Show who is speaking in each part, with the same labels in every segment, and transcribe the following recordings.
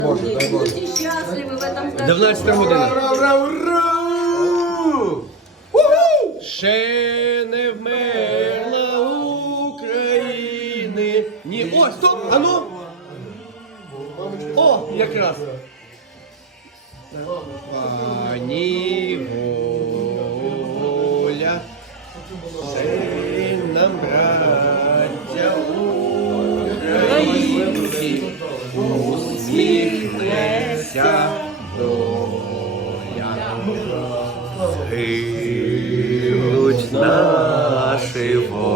Speaker 1: Боже, дай Боже.
Speaker 2: Будьте счастливы в этом году.
Speaker 3: 12 година.
Speaker 1: Ура, ура, ура!
Speaker 3: Ще не вмерла України. Ні. О, стоп! Ану! О, якраз. Пані воля, ще нам браття українці, усміхнеться доля. Гинуть наші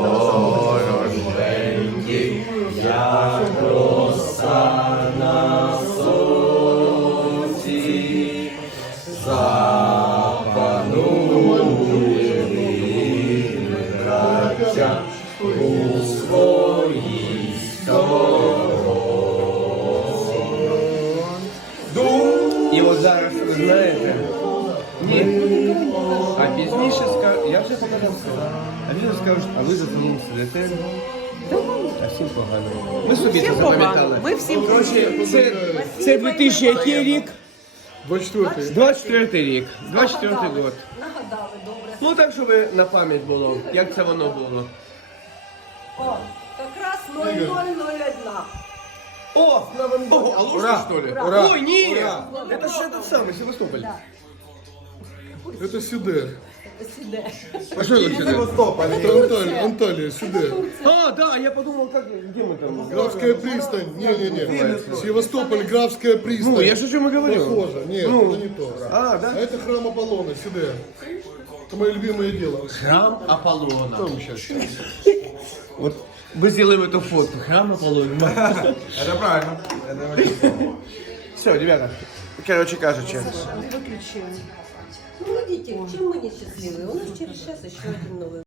Speaker 3: вороженьки, як роса на сонці, запанує браття у своїй стороні. І от зараз, ви знаєте, ні. А пізніше скажуть, я вже показав сказав, а пізніше скажуть, а ви за ним сидите, а всім погано. Ми собі це запам'ятали.
Speaker 2: Ми всім
Speaker 3: Коротше, це 2000 який рік?
Speaker 1: 24-й.
Speaker 3: 24 рік, 24 год.
Speaker 2: нагадали добре.
Speaker 3: Ну так, щоб на пам'ять було, як це воно було.
Speaker 2: О, якраз 0001.
Speaker 3: О, а ложка,
Speaker 1: Ура!
Speaker 3: что ли?
Speaker 1: Ура!
Speaker 3: Ой, ні!
Speaker 1: Ура!
Speaker 3: Это же этот самый, Севастополь.
Speaker 1: Это Сюдер.
Speaker 2: Сюди.
Speaker 3: А что это сюда?
Speaker 1: Это Анталия, Сюдер.
Speaker 3: А, да, я подумал, как, где мы там?
Speaker 1: Графская пристань. Не-не-не. Севастополь, Графская пристань.
Speaker 3: Ну, я же о чем и говорил.
Speaker 1: Похоже. Нет,
Speaker 3: Ну.
Speaker 1: это не то.
Speaker 3: А, да?
Speaker 1: А это храм Аполлона, Сюдер. Это мое любимое дело.
Speaker 3: Храм Аполлона.
Speaker 1: Там сейчас.
Speaker 3: Вот мы сделаем эту фотку. Храм Аполлона.
Speaker 1: Это правильно.
Speaker 3: Все, ребята. Короче, кажучи.
Speaker 2: Ну, видите, чем мы несчастливы? У нас через час еще один новый.